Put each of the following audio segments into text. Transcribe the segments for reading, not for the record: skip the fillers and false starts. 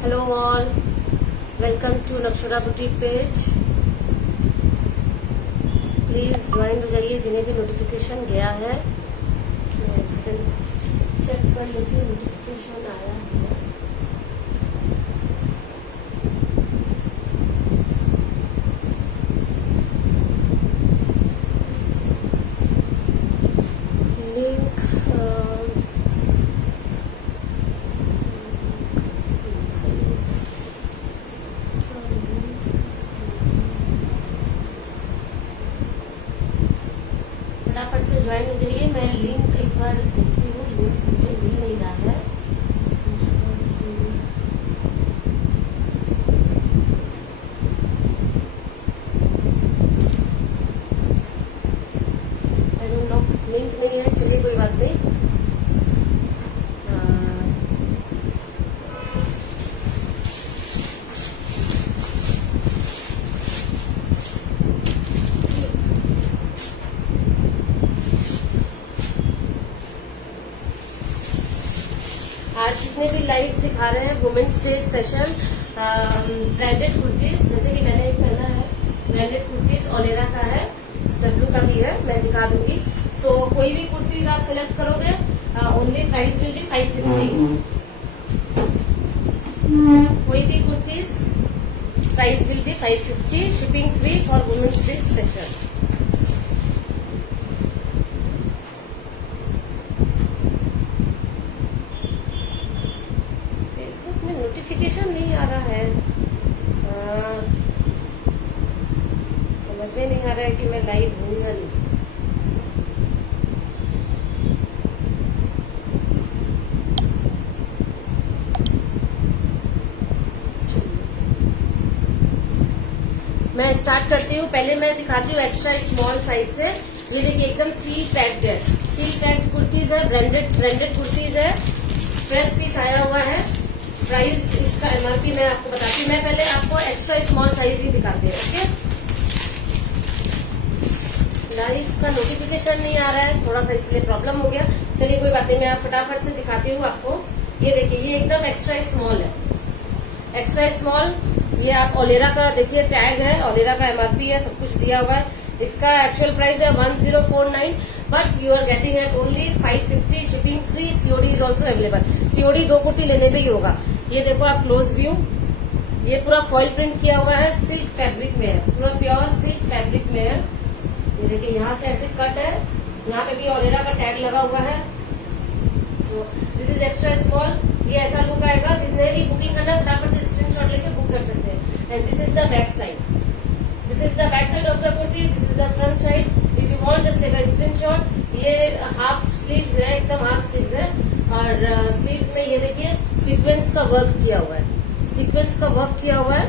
Hello all, welcome to Nakshora boutique page. Please join हो जाइए जिन्हें भी नोटिफिकेशन गया है। मैं एक सेकंड चेक कर लेती हूँ नोटिफिकेशन आया है। लिंक फटाफट से ज्वाइन हो जाइए। मैं लिंक एक बार देखती हूँ, लिंक मुझे मिल नहीं रहा है। आई डोंट नो, लिंक नहीं है। चलिए कोई बात नहीं। आज जितने भी लाइव दिखा रहे हैं women's day special branded kurtis, जैसे कि मैंने एक पहना है ब्रांडेड कुर्तीज, ओलेरा का है, डब्लू का भी है, मैं दिखा दूंगी। सो कोई भी कुर्तीज आप सिलेक्ट करोगे, ओनली प्राइस विल बी 550। कोई भी kurtis price will be 550, shipping free for women's day special. Facebook में नोटिफिकेशन नहीं आ रहा है। समझ में नहीं आ रहा है कि मैं लाइव हूँ या नहीं। मैं स्टार्ट करती हूँ। पहले मैं दिखाती हूँ एक्स्ट्रा स्मॉल साइज से। ये देखिए एकदम सील पैक्ड है, सील पैक्ड कुर्तीज है, ब्रांडेड कुर्तीज है, फ्रेश पीस आया हुआ है। प्राइस इसका एमआरपी मैं आपको बताती हूँ। मैं पहले आपको एक्स्ट्रा स्मॉल साइज ही दिखाती हूँ। ओके, लाइव का नोटिफिकेशन नहीं आ रहा है थोड़ा सा, इसलिए प्रॉब्लम हो गया। चलिए कोई बात नहीं, मैं फटाफट से दिखाती हूँ आपको। ये देखिए, ये एकदम एक्स्ट्रा स्मॉल है, एक्स्ट्रा स्मॉल। ये आप ओलेरा का देखिए टैग है, ओलेरा का एमआरपी है, सब कुछ दिया हुआ है। इसका एक्चुअल प्राइस है 1049, but you are getting at only 550, shipping free, COD is also available. COD 2 kurti लेने पे ही होगा। ये देखो आप क्लोज व्यू, ये पूरा फॉइल प्रिंट किया हुआ है, सिल्क फैब्रिक में है, पूरा प्योर सिल्क फैब्रिक में है। ये देखिए यहाँ से ऐसे कट है, यहाँ पे भी ओलेरा का टैग लगा हुआ है। So this is extra small. ये ऐसा लुक आएगा, जिसने भी बुकिंग करना है फटाफट से स्क्रीनशॉट लेके बुक कर सकते हैं। And this is the back side, this is the back side of the kurti, this is the front side. If you want just take a screenshot. ये हाफ स्लीव्स है, एकदम हाफ स्लीव्स है, और sleeves में ये देखिए सीक्वेंस का work किया हुआ है, सीक्वेंस का वर्क किया हुआ है।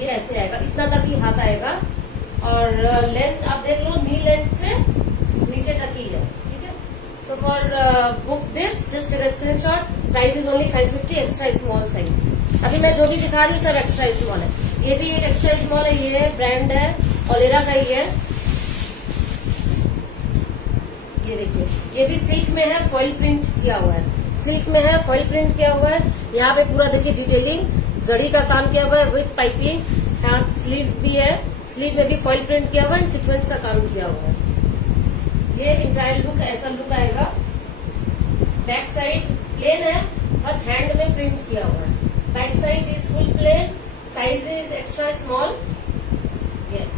ये ऐसे आएगा, इतना तक ही हाथ आएगा, और लेंथ आप देख लो, नी लेंथ से नीचे तक ही है। ठीक है, so for book this just take a screenshot. Price is only 550, extra small size. अभी मैं जो भी दिखा रही हूँ सब एक्स्ट्रा स्मॉल है। ये भी एक एक्स्ट्रा स्मॉल है, ये ब्रांड है, ओलेरा का ही है। ये देखिए, ये भी सिल्क में है, फॉइल प्रिंट किया हुआ है, सिल्क में है, फॉइल प्रिंट किया हुआ है। यहाँ पे पूरा देखिए डिटेलिंग, जड़ी का काम किया हुआ है विथ पाइपिंग। हाथ स्लीव भी है, स्लीव में भी फॉइल प्रिंट किया हुआ है, सीक्वेंस का काम किया हुआ है। ये इंटायर लुक ऐसा लुक आएगा। बैक साइड प्लेन है, बट हैंड में प्रिंट किया हुआ है। Back side is full plain, size is extra small. Yes,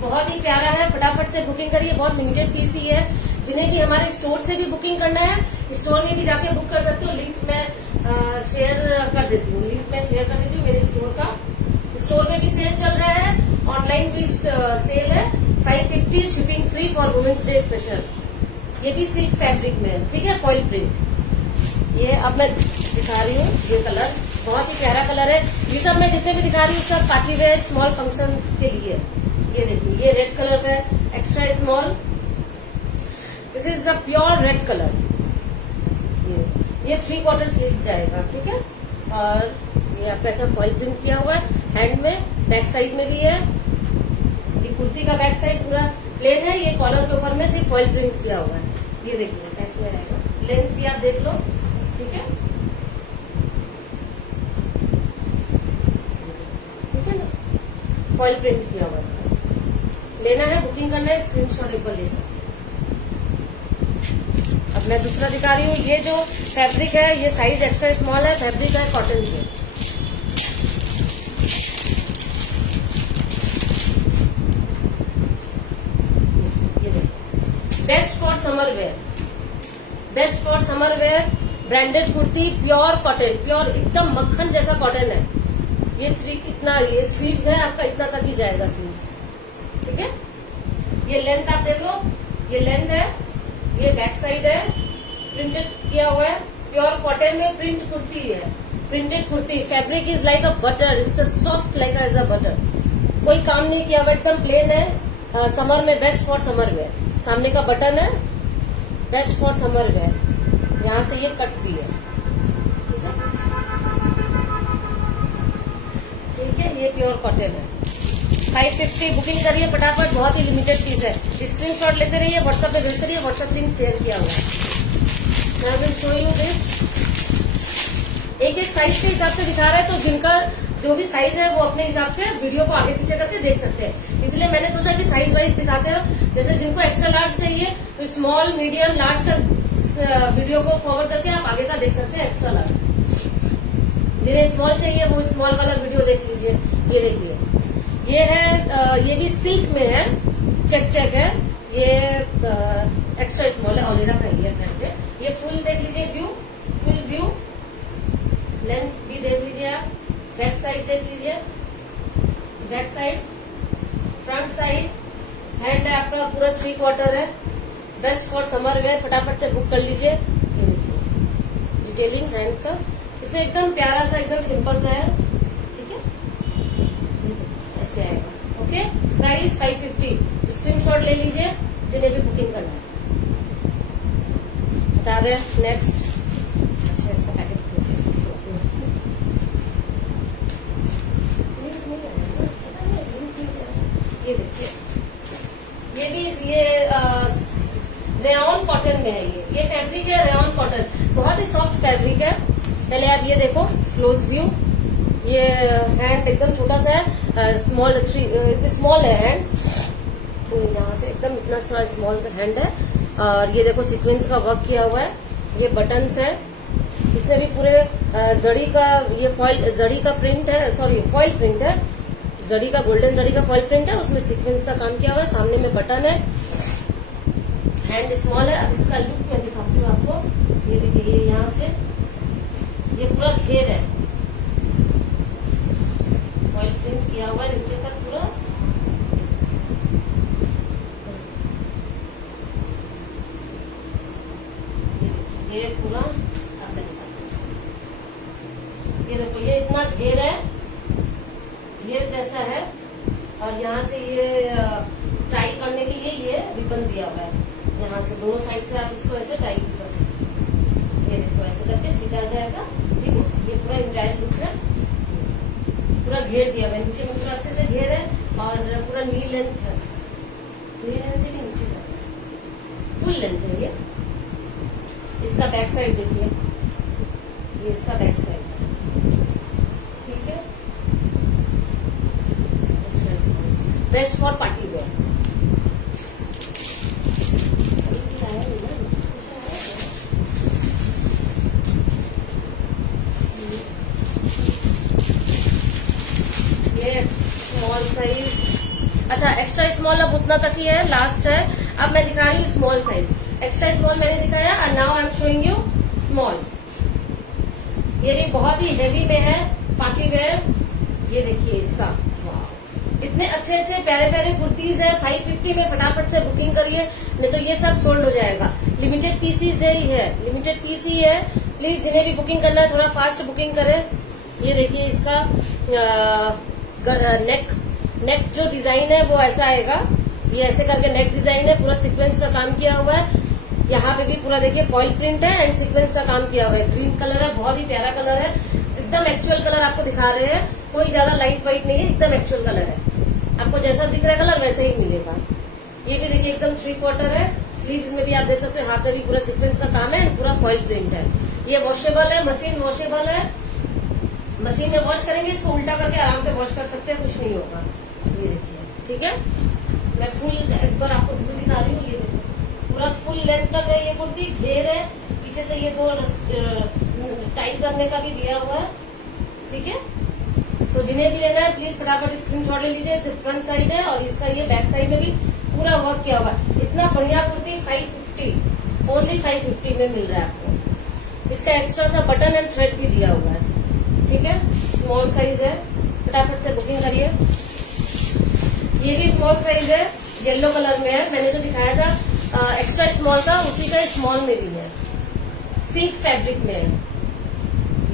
बहुत ही प्यारा है। फटाफट से बुकिंग करिए, बहुत लिमिटेड पीस ही है। जिन्हें भी हमारे स्टोर से भी बुकिंग करना है, स्टोर में भी जाके बुक कर सकते हो। लिंक मैं शेयर कर देती हूँ, लिंक मैं शेयर कर देती हूँ मेरे स्टोर का। स्टोर में भी सेल चल रहा है, ऑनलाइन भी सेल है। 550, shipping free for women's day special. ये भी सिल्क फैब्रिक में है, ठीक है, फॉइल प्रिंट। ये अब मैं दिखा रही हूँ, ये कलर बहुत ही प्यारा कलर है। ये सब मैं जितने भी दिखा रही हूँ सब पार्टी वेयर स्मॉल फंक्शंस के लिए। ये देखिए, ये रेड कलर का है, extra small. This is the pure red colour. ये 3/4 स्लीव्स जाएगा, ठीक है। और ये आपका ऐसा फॉइल प्रिंट किया हुआ है हैंड में, बैक साइड में भी है। ये कुर्ती का बैक साइड पूरा प्लेन है, ये कॉलर के ऊपर में सिर्फ फॉइल प्रिंट किया हुआ है। ये देखिए कैसे रहेगा, लेंथ भी आप देख लो, ठीक है। फॉइल प्रिंट किया हुआ है। लेना है, बुकिंग करना है, स्क्रीनशॉट एक बार ले सकते हैं। अब मैं दूसरा दिखा रही हूँ। ये जो फैब्रिक है ये साइज एक्स्ट्रा स्मॉल है, फैब्रिक है कॉटन की। ये देखो, best for summer where, best for summer where, branded kurti, pure cotton, pure एकदम मक्खन जैसा कॉटन है। ये इतना, ये स्लीव्स है आपका इतना तक ही जाएगा स्लीव्स, ठीक है। ये लेंथ आप देख लो, ये लेंथ है, ये बैक साइड है, प्रिंटेड किया हुआ है, प्योर कॉटन में प्रिंट कुर्ती है, printed kurti. Fabric is like a butter, is the soft like as a butter, कोई काम नहीं किया हुआ, एकदम प्लेन है। समर में बेस्ट फॉर समर वेयर, सामने का बटन है, बेस्ट फॉर समर वेयर। यहाँ से ये कट भी है, ठीक है, ठीक है। ये प्योर कॉटन है, 550 बुकिंग करिए फटाफट, बहुत ही लिमिटेड पीस है। स्क्रीनशॉट लेते रहिए, व्हाट्सएप पे भेजते रहिए, व्हाट्सएप लिंक शेयर किया हुआ है। मैं विल शो यू दिस, एक एक साइज के हिसाब से दिखा रहा है, तो जिनका जो भी साइज है वो अपने हिसाब से वीडियो को आगे पीछे करके देख सकते हैं। इसलिए मैंने सोचा कि साइज वाइज दिखाते हैं, जैसे जिनको एक्स्ट्रा लार्ज चाहिए तो स्मॉल मीडियम लार्ज का वीडियो को फॉरवर्ड करके आप आगे का देख सकते हैं एक्स्ट्रा लार्ज। जिन्हें स्मॉल चाहिए वो स्मॉल वाला वीडियो देख लीजिए। ये देखिए, ये है, ये भी सिल्क में है, चेक चेक है, ये एक्स्ट्रा स्मॉल है, ओलेरा का ही है। ये फुल देख लीजिए व्यू, फुल व्यू, लेंथ भी देख लीजिए आप, बैक साइड देख लीजिए, back side, front side, hand है आपका पूरा 3/4 है, बेस्ट फॉर समर वेयर, फटाफट से बुक कर लीजिए। ये देखिए डिटेलिंग हैंड का, इसमें एकदम प्यारा सा, एकदम सिंपल सा है, ठीक है, ऐसे आएगा। ओके, प्राइस 550, स्क्रीनशॉट ले लीजिए जिन्हें भी बुकिंग करना है। बता रहे नेक्स्ट, अच्छा इसका पैकेट ये देखिए, ये भी ये रेयॉन कॉटन में है। ये फैब्रिक है रेयॉन कॉटन, बहुत ही सॉफ्ट फैब्रिक है। पहले आप ये देखो क्लोज व्यू, ये हैंड एकदम छोटा सा है, स्मॉल स्मॉल है हैंड, तो यहाँ से एकदम इतना सा स्मॉल हैंड है। और ये देखो सीक्वेंस का वर्क किया हुआ है, ये बटन्स है, इसमें भी पूरे जड़ी का, ये फॉइल जड़ी का प्रिंट है, सॉरी फॉइल प्रिंट है, जड़ी का, गोल्डन जड़ी का फॉइल प्रिंट है, उसमें सीक्वेंस का काम किया हुआ है। सामने में बटन है, हैंड स्मॉल है। अब इसका लुक मैं दिखाती हूँ आपको, ये देखिए, ये यहाँ से ये पूरा घेर है, फॉइल प्रिंट किया हुआ है नीचे तक पूरा। ये पूरा ये देखो, ये इतना घेर है, घेर जैसा है, और यहाँ से ये टाई करने के लिए ये रिबन दिया हुआ है। यहाँ से दोनों साइड से आप इसको ऐसे टाई भी कर सकते हैं। ये देखो ऐसे करके फिट आ जाएगा, ठीक है। ये पूरा एम्ब्रॉयडरी लुक है, पूरा घेर दिया हुआ है, नीचे में पूरा अच्छे से घेर है, और पूरा नी लेंथ है, नी लेंथ से भी नीचे तक फुल लेंथ है ये। इसका बैक साइड देखिए, ये इसका बैक साइड है, ठीक है। Best for party wear. ये स्मॉल साइज, अच्छा एक्स्ट्रा स्मॉल अब उतना तक ही है, लास्ट है। अब मैं दिखा रही हूँ स्मॉल साइज, एक्स्ट्रा स्मॉल मैंने दिखाया, और now I am showing you small. ये भी बहुत ही हेवी में है, पार्टी वेयर। ये देखिए इसका, इतने अच्छे अच्छे प्यारे प्यारे कुर्तीज है। 550 में फटाफट से बुकिंग करिए, नहीं तो ये सब सोल्ड हो जाएगा। लिमिटेड पीसीज है, ही है, लिमिटेड पीसी है। प्लीज जिन्हें भी बुकिंग करना है थोड़ा फास्ट बुकिंग करें। ये देखिए इसका नेक जो डिजाइन है वो ऐसा आएगा, ये ऐसे करके नेक डिजाइन है, पूरा सीक्वेंस का काम किया हुआ है। यहाँ पे भी पूरा देखिए फॉइल प्रिंट है एंड सीक्वेंस का काम किया हुआ है। ग्रीन कलर है, बहुत ही प्यारा कलर है, एकदम एक्चुअल कलर आपको दिखा रहे हैं, कोई ज्यादा लाइट वाइट नहीं है, एकदम एक्चुअल कलर है। आपको जैसा दिख रहा है कलर वैसे ही मिलेगा। ये भी देखिए एकदम 3/4 है, स्लीव्स में भी आप देख सकते हो, हाथ में भी पूरा सीक्वेंस का काम है, पूरा फॉइल प्रिंट है। ये वॉशेबल है, मशीन वॉशेबल है, मशीन में वॉश करेंगे, इसको उल्टा करके आराम से वॉश कर सकते हैं, कुछ नहीं होगा। ये देखिए, ठीक है। मैं फुल एक बार आपको व्यू दिखा रही हूँ। ये देखो पूरा फुल लेंथ तक है ये कुर्ती, घेर है, पीछे से ये 2 टाइट करने का भी दिया हुआ है, ठीक है। तो जिन्हें भी लेना है प्लीज फटाफट स्क्रीनशॉट ले लीजिए। फ्रंट साइड है और इसका ये बैक साइड में भी पूरा वर्क किया हुआ है। इतना बढ़िया कुर्ती 550, ओनली 550 में मिल रहा है आपको। इसका एक्स्ट्रा सा बटन एंड थ्रेड भी दिया हुआ है, ठीक है। स्मॉल साइज है, फटाफट से बुकिंग करिए। ये भी स्मॉल साइज है, येलो कलर में है। मैंने तो दिखाया था एक्स्ट्रा स्मॉल का, उसी का स्मॉल में भी है, सिल्क फैब्रिक में है।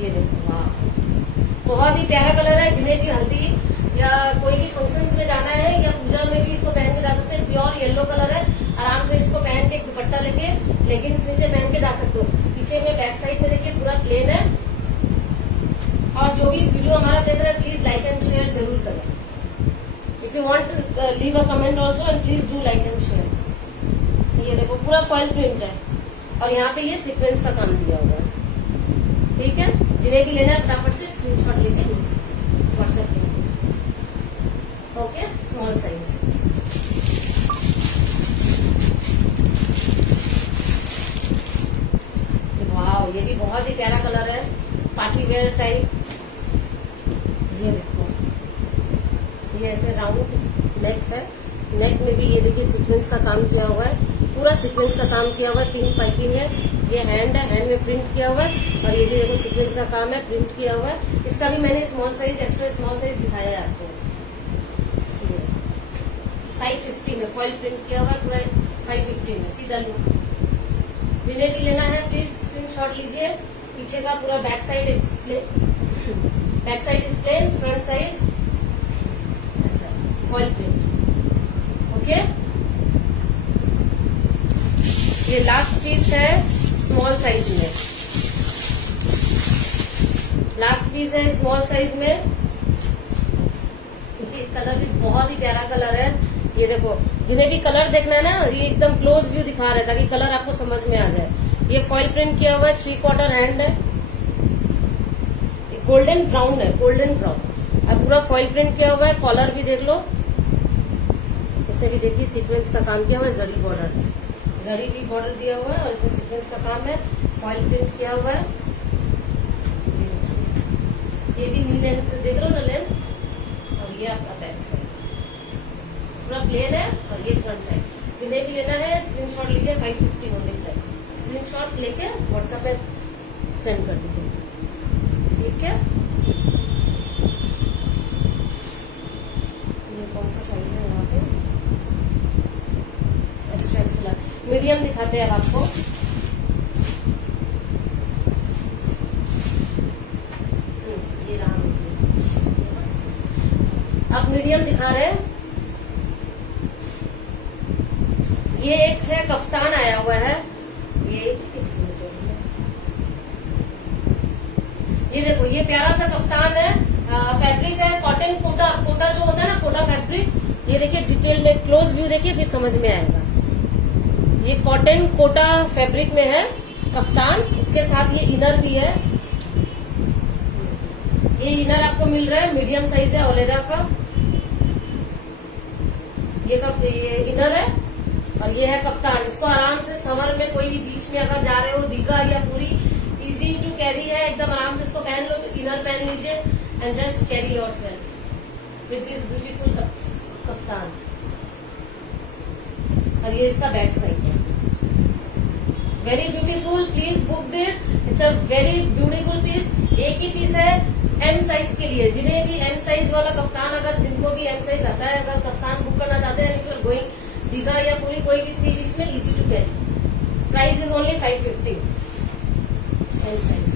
ये देखो, वाह, बहुत ही प्यारा कलर है। जिन्हें भी हल्दी या कोई भी फंक्शंस में जाना है या पूजा में भी इसको पहन के जा सकते हैं। प्योर येलो कलर है, आराम से इसको पहन के दुपट्टा लेके लेगिंग्स नीचे पहन के जा सकते हो। पीछे में बैक साइड में देखिए पूरा प्लेन है। और जो भी वीडियो हमारा देख रहे हैं प्लीज लाइक एंड शेयर जरूर करें। If you want to leave a comment also and please do like and share. ये देखो पूरा फॉइल प्रिंट है और यहाँ पे ये सीक्वेंस का काम दिया हुआ है, ठीक है। जिन्हें भी लेना है फटाफट से स्क्रीनशॉट लेके व्हाट्सएप पे। Okay, small size. वाह, ये भी बहुत ही प्यारा कलर है, पार्टी वेयर टाइप। ये देखो, ये ऐसे राउंड नेक है, नेक में भी ये देखिए सीक्वेंस का काम किया हुआ है, पूरा सीक्वेंस का काम किया हुआ है। पिंक पाइपिंग है, ये हैंड है, हैंड में प्रिंट किया हुआ है। और ये भी देखो सीक्वेंस का काम है, प्रिंट किया हुआ है। इसका भी मैंने small size, extra small size दिखाया है आपको। 550 में फॉइल प्रिंट किया हुआ है, पूरा 550 में सीधा लुक। जिन्हें भी लेना है प्लीज स्क्रीनशॉट लीजिए। पीछे का पूरा back side back side display, front size ऐसा फॉइल प्रिंट, ओके। ये लास्ट पीस है स्मॉल साइज में, लास्ट पीस है स्मॉल साइज में। ये कलर भी बहुत ही प्यारा कलर है। ये देखो, जिन्हें भी कलर देखना है ना, ये एकदम क्लोज व्यू दिखा रहा है ताकि कलर आपको समझ में आ जाए। ये फॉइल प्रिंट किया हुआ है, 3/4 हैंड है, गोल्डन ब्राउन है, गोल्डन ब्राउन। अब पूरा फॉइल प्रिंट किया हुआ है। कॉलर भी देख लो, इसे भी देखिए सीक्वेंस का काम किया हुआ है, जड़ी बॉर्डर, जड़ी भी बॉर्डर दिया हुआ है और इसमें सीक्वेंस का काम है, फॉइल प्रिंट किया हुआ है। ये भी न्यू लेंथ से देख रहे हो ना लेंथ। और ये आपका बैक साइड पूरा प्लेन है और ये फ्रंट साइड। जिन्हें भी लेना है स्क्रीनशॉट लीजिए, 550 ओनली प्राइस। स्क्रीनशॉट लेके व्हाट्सएप पे सेंड कर दीजिए, ठीक है। ये कौन सा साइज है यहाँ पे? एक्स्ट्रा एक्स्ट्रा मीडियम दिखाते हैं अब आपको। ये रहा, अब मीडियम दिखा रहे हैं। ये एक है कफ्तान आया हुआ है, ये देखो, ये प्यारा सा कफ्तान है। फैब्रिक है कॉटन कोटा, कोटा जो होता है ना, कोटा फैब्रिक। ये देखिए डिटेल में क्लोज व्यू देखिए, फिर समझ में आएगा। ये कॉटन कोटा फैब्रिक में है कफ्तान, इसके साथ ये इनर भी है। ये इनर आपको मिल रहा है, मीडियम साइज है ओलेरा का। ये इनर है और ये है कफ्तान। इसको आराम से समर में कोई भी बीच में अगर जा रहे हो, दीघा या पूरी, इजी टू कैरी है, एकदम आराम से इसको पहन लो। तो इनर पहन लीजिए and just carry yourself with this beautiful kaftan. और ये इसका बैक साइड है, very beautiful. Please book this, it's a very beautiful piece. एक ही पीस है एम साइज के लिए। जिन्हें भी एम साइज वाला कफ्तान, अगर जिनको भी एम साइज आता है, अगर कफ्तान बुक करना चाहते हैं, if you are going Digha या पूरी कोई भी सी बीच में, easy to carry. Price is only 550 M size.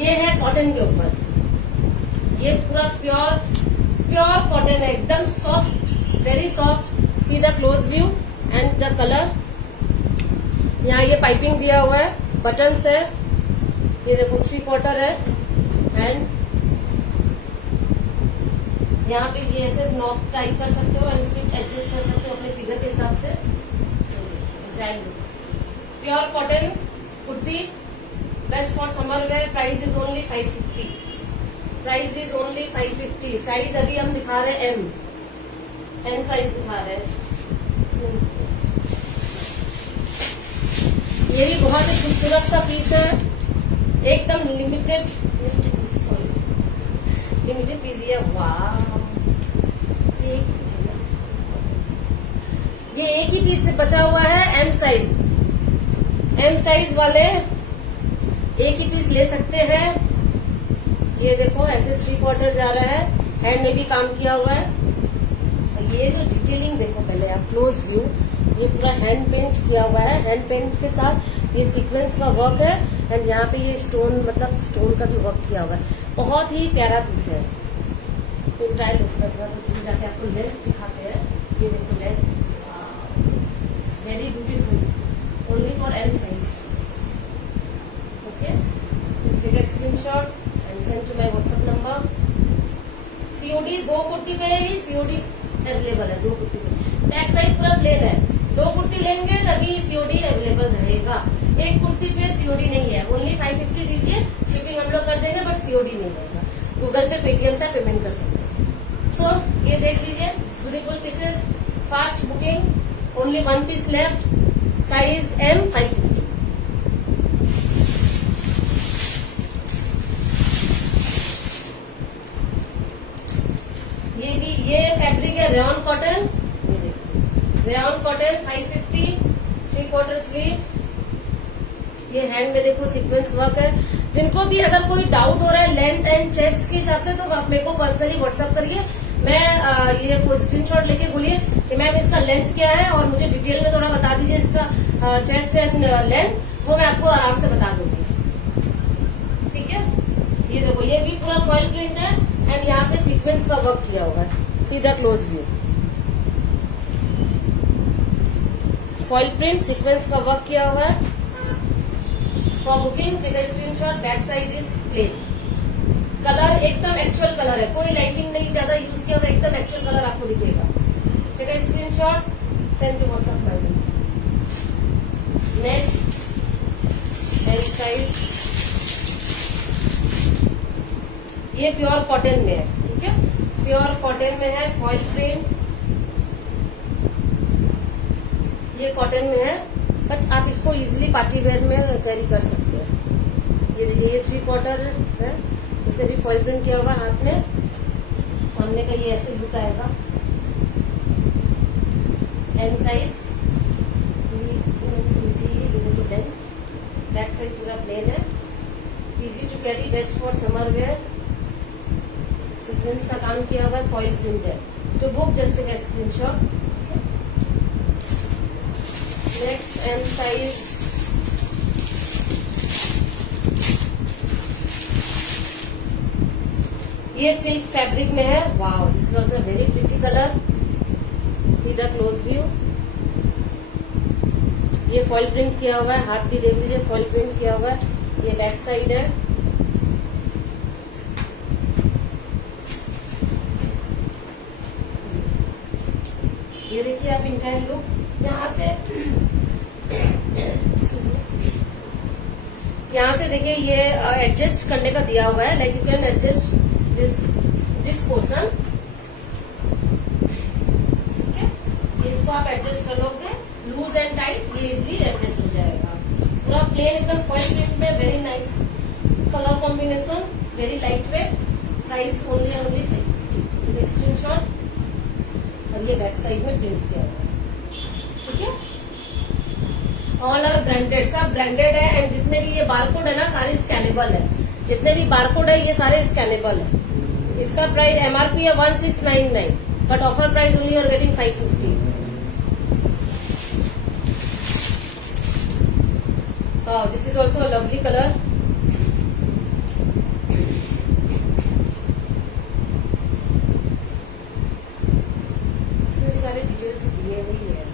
ये है कॉटन के ऊपर, ये पूरा प्योर कॉटन है, एकदम soft, very soft. See the close view and the colour. यहाँ ये पाइपिंग दिया हुआ है, बटन्स है। ये देखो 3/4 है एंड यहाँ पे ये ऐसे नॉब टाइप कर सकते हो एंड फिट एडजस्ट कर सकते हो अपने फिगर के हिसाब से। Pure cotton kurti, best for summer where. Price is only 550। Price is only 550। Size अभी हम दिखा रहे हैं एम साइज दिखा रहे हैं। ये भी बहुत ही खूबसूरत सा पीस है, एकदम लिमिटेड पीस है। वाह, ये एक ही पीस से बचा हुआ है। एम साइज वाले एक ही पीस ले सकते हैं। ये देखो ऐसे 3/4 जा रहा है, हैंड में भी काम किया हुआ है। ये जो डिटेलिंग देखो, पहले आप क्लोज व्यू, ये पूरा हैंड पेंट किया हुआ है। हैंड पेंट के साथ ये सीक्वेंस का वर्क है एंड यहाँ पे ये स्टोन, मतलब स्टोन का भी वर्क किया हुआ है। बहुत ही प्यारा पीस है। तो ट्राई लुक में थोड़ा सा दूर जाके आपको लेंथ दिखाते हैं। ये देखो length, it's very beautiful, only for M size. Okay, just take a screenshot and send to my WhatsApp number. COD 2 kurti पे ही सीओडी अवेलेबल है। 2 कुर्ती पे बैक साइड पूरा प्लेन है। 2 कुर्ती लेंगे तभी सीओडी अवेलेबल रहेगा। एक कुर्ती पे सीओडी नहीं है। ओनली 550 दीजिए, शिपिंग हम लोग कर देंगे, बट सीओडी नहीं रहेगा। गूगल पे, पेटीएम से पेमेंट कर सकते हैं। सो ये देख लीजिए, beautiful pieces, fast booking, only 1 piece left, size M 550। ये फैब्रिक है रेयॉन कॉटन। ये देखिए रेयॉन कॉटन 550, 3/4 स्लीव। ये हैंड में देखो सीक्वेंस वर्क है। जिनको भी अगर कोई डाउट हो रहा है लेंथ एंड चेस्ट के हिसाब से, तो आप मेरे को पर्सनली व्हाट्सअप करिए। मैं ये स्क्रीनशॉट लेके बोलिए कि मैम इसका लेंथ क्या है और मुझे डिटेल में थोड़ा बता दीजिए इसका चेस्ट एंड लेंथ, वो मैं आपको आराम से बता दूंगी। ठीक है, ये देखो ये भी पूरा फॉइल प्रिंट है एंड यहाँ पे सीक्वेंस का वर्क किया हुआ है। सीधा close view, foil print, sequins का वर्क किया हुआ है। For booking take a screenshot, back side is plain. Colour एकदम एक्चुअल कलर है, कोई लाइटिंग नहीं ज्यादा यूज किया हुआ, एकदम एक्चुअल कलर आपको दिखेगा। Take a screenshot, send to WhatsApp कर दें। नेक्स्ट हैंड साइड, ये प्योर कॉटन में है। ठीक है, प्योर कॉटन में है, फॉइल प्रिंट, ये कॉटन में है, बट आप इसको इजीली पार्टी वेयर में कैरी कर सकते हैं। ये देखिए ये 3/4 है, इसमें भी फॉइल प्रिंट किया हुआ हाथ में। सामने का ये ऐसे लुक आएगा। एम साइज, बैक साइड पूरा प्लेन है, easy to carry, best for summer wear. Sequins का काम किया हुआ है, फॉइल प्रिंट है। तो book just take a screenshot. Next M size, ये सिल्क फैब्रिक में है। Wow, this is also very pretty colour. सीधा क्लोज व्यू, ये फॉइल प्रिंट किया हुआ है, हाथ भी देख लीजिए, फॉइल प्रिंट किया हुआ है। ये बैक साइड है। ये देखिए आप इंटायर लुक यहाँ से देखिए, ये एडजस्ट करने का दिया हुआ है, like you can adjust this portion. ठीक है, ये इसको आप एडजस्ट कर लोगे, लूज एंड टाइट, ये इजिली एडजस्ट हो जाएगा। पूरा प्लेन एकदम फॉइल प्रिंट में, very nice colour combination, very light weight. Price only 550। Screenshot, और ये बैक साइड में प्रिंट किया हुआ है। ठीक है, ऑल आर ब्रांडेड, सब ब्रांडेड है एंड जितने भी ये बारकोड है ना, सारे स्कैनेबल है। जितने भी बारकोड है ये सारे स्कैनेबल है। इसका प्राइस एमआरपी है 1699, but offer price only you are getting 550। This is also a lovely colour. इसमें सारे डिटेल्स दिए हुए ही है।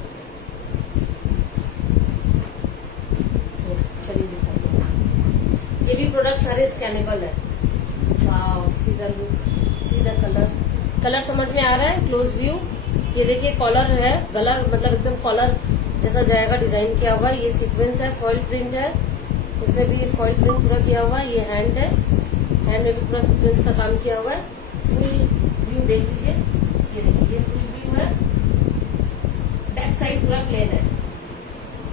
चलिए दिखाइए, ये भी प्रोडक्ट सारे स्कैनेबल है। वाओ, सीधा लुक, सीधा कलर समझ में आ रहा है। क्लोज व्यू, ये देखिए कॉलर है, गला मतलब एकदम कॉलर जैसा जाएगा, डिजाइन किया हुआ है। ये सीक्वेंस है, फॉइल प्रिंट है, इसमें भी फॉइल प्रिंट पूरा किया हुआ है। ये हैंड है, हैंड में भी पूरा सीक्वेंस का काम किया हुआ है। फुल व्यू देख लीजिए, ये देखिए ये फुल व्यू है। बैक साइड पूरा प्लेन है,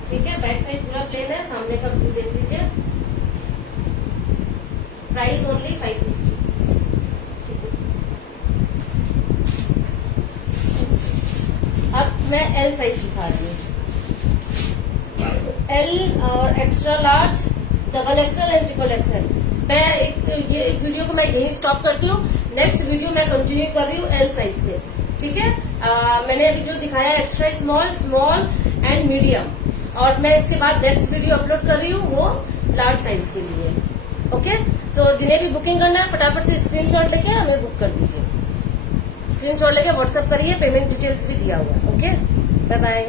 ठीक है, बैक साइड पूरा प्लेन है। सामने का व्यू देख लीजिए। प्राइस ओनली 550, ठीक है। अब मैं एल साइज दिखा रही हूँ। एल और extra large, double XL and triple XL. मैं ये वीडियो को मैं यहीं स्टॉप करती हूँ। नेक्स्ट वीडियो मैं कंटिन्यू कर रही हूँ एल साइज से, ठीक है। मैंने अभी जो दिखाया extra small, small and medium, और मैं इसके बाद नेक्स्ट वीडियो अपलोड कर रही हूँ वो लार्ज साइज के लिए। ओके, तो जिन्हें भी बुकिंग करना है फटाफट से स्क्रीनशॉट लेके हमें बुक कर दीजिए। स्क्रीनशॉट लेके व्हाट्सएप करिए, पेमेंट डिटेल्स भी दिया हुआ है। Okay, bye bye.